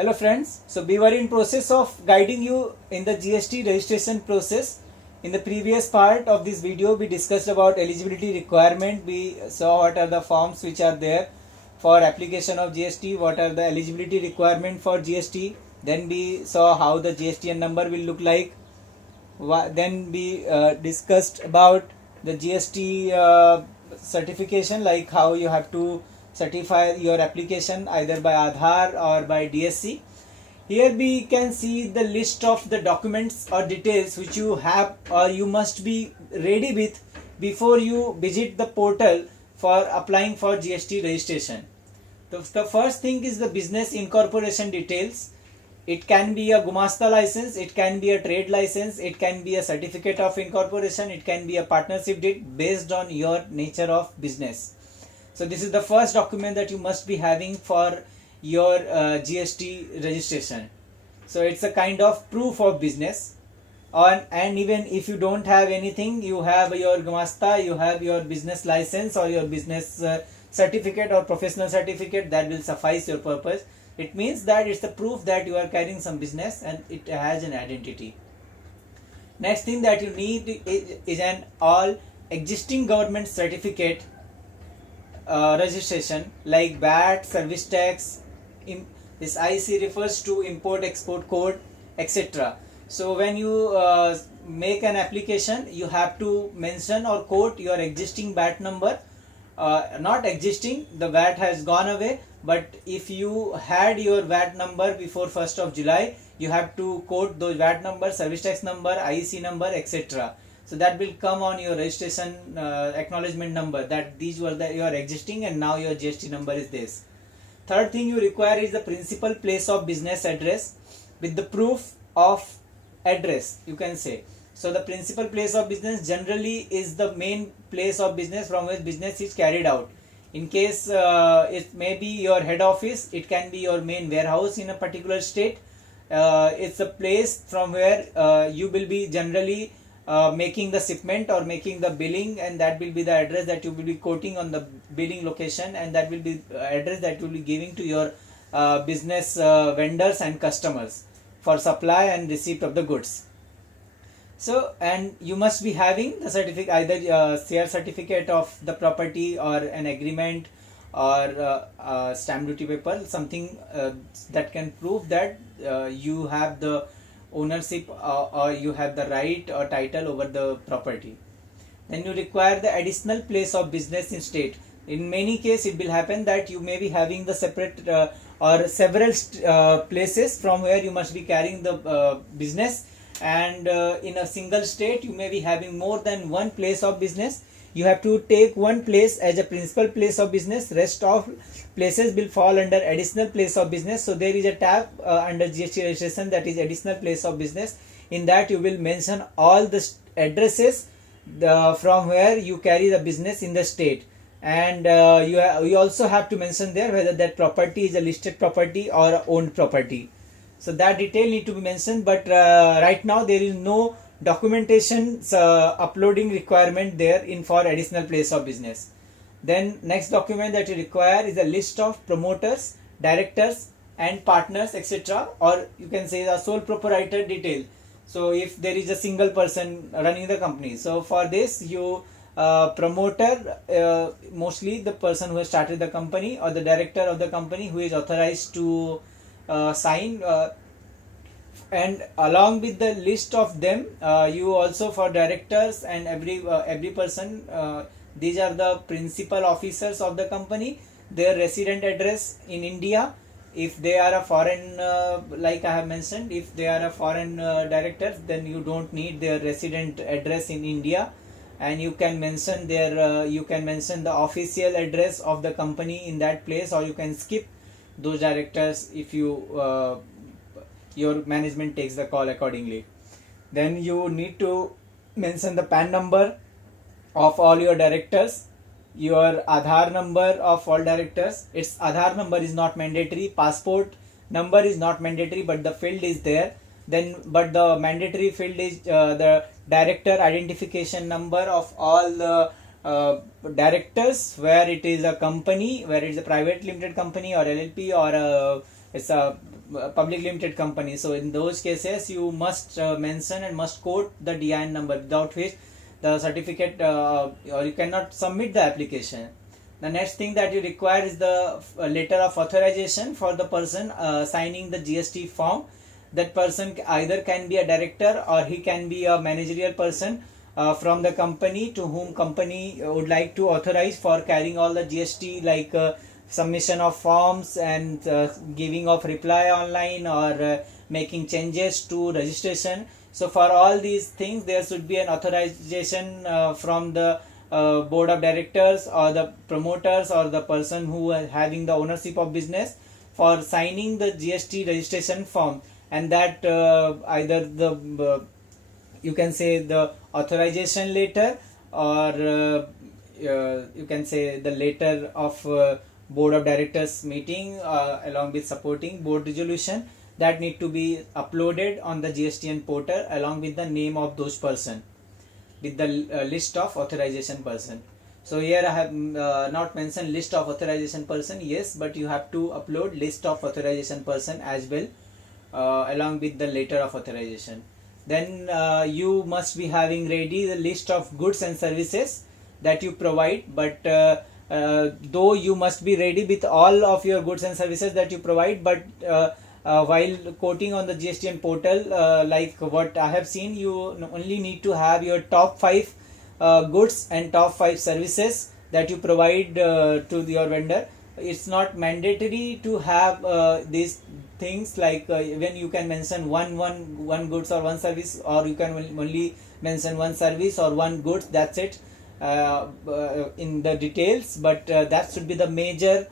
Hello friends, so we were in process of guiding you in the GST registration process. In the previous part of this video we discussed about eligibility requirement. We saw what are the forms which are there for application of GST, what are the eligibility requirement for GST. Then we saw how the GSTN number will look like. Then we discussed about the GST certification, like how you have to certify your application either by Aadhaar or by DSC. Here we can see the list of the documents or details which you have or you must be ready with before you visit the portal for applying for GST registration. The first thing is the business incorporation details. It can be a Gumasta license, it can be a trade license, it can be a certificate of incorporation, it can be a partnership deed based on your nature of business. So this is the first document that you must be having for your GST registration. So it's a kind of proof of business. And even if you don't have anything, you have your Gumasta, you have your business license or your business certificate or professional certificate, that will suffice your purpose. It means that it's the proof that you are carrying some business and it has an identity. Next thing that you need is an all existing government certificate registration, like VAT, service tax. This IC refers to import export code, etc. So when you make an application, you have to mention or quote your existing VAT number. Not existing, the VAT has gone away, but if you had your VAT number before 1st of July, you have to quote those VAT number, service tax number, IEC number, etc. So that will come on your registration acknowledgement number, that these were your existing and now your GST number is this. Third thing you require is the principal place of business address with the proof of address, you can say. So the principal place of business generally is the main place of business from which business is carried out. In case it may be your head office, it can be your main warehouse in a particular state. It's a place from where you will be generally making the shipment or making the billing, and that will be the address that you will be quoting on the billing location, and that will be address that you will be giving to your business vendors and customers for supply and receipt of the goods. So, and you must be having the certificate, either share certificate of the property or an agreement or stamp duty paper, something that can prove that you have the ownership or you have the right or title over the property. Then you require the additional place of business in state. In many cases it will happen that you may be having the separate or several places from where you must be carrying the business, and in a single state you may be having more than one place of business. You have to take one place as a principal place of business, rest of places will fall under additional place of business. So there is a tab under GST registration, that is additional place of business. In that you will mention all the addresses from where you carry the business in the state, and you also have to mention there whether that property is a listed property or a owned property. So that detail need to be mentioned, but right now there is no documentation uploading requirement there in for additional place of business. Then next document that you require is a list of promoters, directors and partners, etc. Or you can say the sole proprietor detail. So if there is a single person running the company, so for this you promoter, mostly the person who has started the company, or the director of the company who is authorized to sign, and along with the list of them, you also, for directors and every person, these are the principal officers of the company, their resident address in India. If they are a foreign, like I have mentioned, if they are a foreign directors, then you don't need their resident address in India, and you can mention their you can mention the official address of the company in that place, or you can skip those directors if you your management takes the call accordingly. Then you need to mention the PAN number of all your directors, your Aadhaar number of all directors. Its Aadhaar number is not mandatory, passport number is not mandatory, but the field is there. Then but the mandatory field is the director identification number of all the directors, where it is a company, where it is a private limited company or LLP, or it's a public limited company. So in those cases you must mention and must quote the DIN number, without which the certificate or you cannot submit the application. The next thing that you require is the letter of authorization for the person signing the GST form. That person either can be a director or he can be a managerial person from the company to whom company would like to authorize for carrying all the GST, like submission of forms and giving of reply online or making changes to registration. So for all these things there should be an authorization from the board of directors or the promoters or the person who is having the ownership of business for signing the GST registration form, and that either the you can say the authorization letter or you can say the letter of board of directors meeting along with supporting board resolution, that need to be uploaded on the GSTN portal along with the name of those person, with the list of authorization person. So here I have not mentioned list of authorization person, yes, but you have to upload list of authorization person as well along with the letter of authorization. Then you must be having ready the list of goods and services that you provide, but though you must be ready with all of your goods and services that you provide, but while quoting on the GSTN portal, like what I have seen, you only need to have your top 5 goods and top 5 services that you provide to your vendor. It's not mandatory to have these things, like when you can mention one goods or one service, or you can only mention one service or one goods, that's it in the details, but that should be the major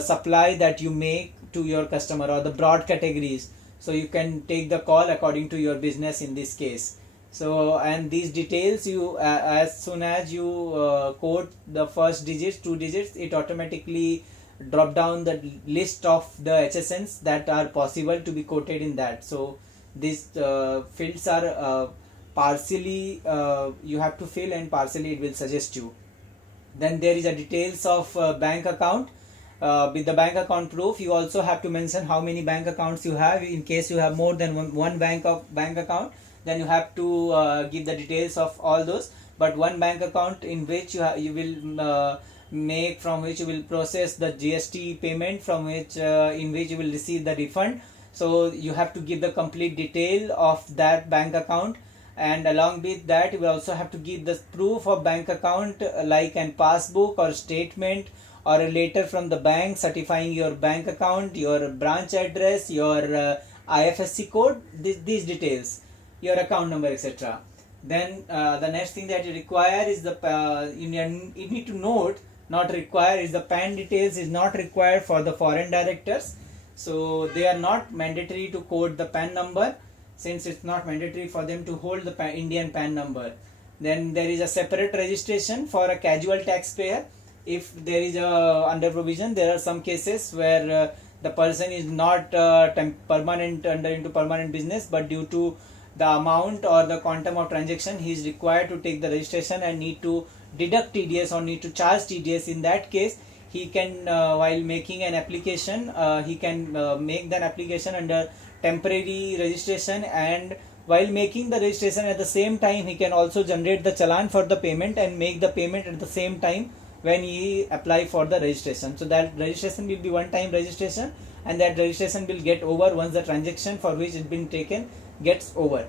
supply that you make to your customer, or the broad categories. So you can take the call according to your business in this case. So, and these details, you as soon as you quote the first digits, 2 digits, it automatically drop down the list of the HSNs that are possible to be quoted in that. So these fields are partially you have to fill, and partially it will suggest you. Then there is a details of bank account. With the bank account proof, you also have to mention how many bank accounts you have. In case you have more than one bank account, then you have to give the details of all those. But one bank account in which you will make, from which you will process the GST payment, from which in which you will receive the refund. So you have to give the complete detail of that bank account, and along with that you will also have to give the proof of bank account, like an passbook or statement or a letter from the bank certifying your bank account, your branch address, your IFSC code, these details, your account number, etc. Then the next thing that you require is the you need to note, not require, is the PAN details is not required for the foreign directors. So they are not mandatory to quote the PAN number, since it's not mandatory for them to hold the Indian PAN number. Then there is a separate registration for a casual taxpayer. If there is a under provision, there are some cases where the person is not into permanent business, but due to the amount or the quantum of transaction, he is required to take the registration and need to deduct TDS or need to charge TDS. In that case, he can while making an application, he can make that application under temporary registration, and while making the registration at the same time, he can also generate the challan for the payment and make the payment at the same time when he apply for the registration. So that registration will be one time registration, and that registration will get over once the transaction for which it been taken gets over.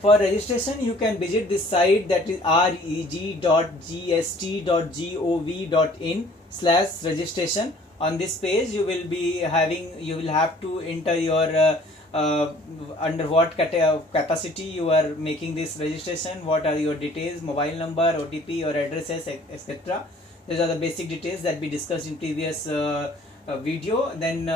For registration, you can visit this site, that is reg.gst.gov.in/registration. On this page you will have to enter your under what capacity you are making this registration, what are your details, mobile number, OTP, your addresses, etc. These are the basic details that we discussed in previous video. Then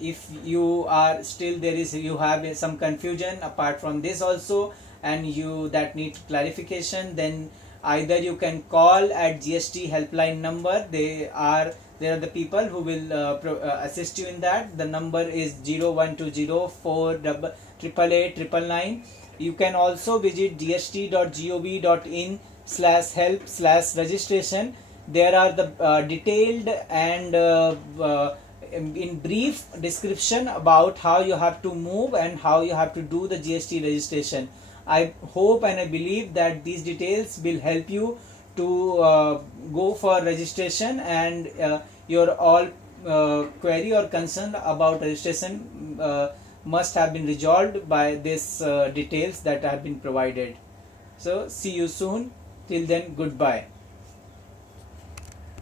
if you are still you have some confusion apart from this also, and that needs clarification, then either you can call at GST helpline number. There are the people who will assist you in that. The number is 0120488899. You can also visit gst.gov.in/help/registration. There are the detailed and in brief description about how you have to move and how you have to do the GST registration. I hope and I believe that these details will help you to go for registration, and your all query or concern about registration must have been resolved by this details that have been provided. So see you soon. Till then, goodbye.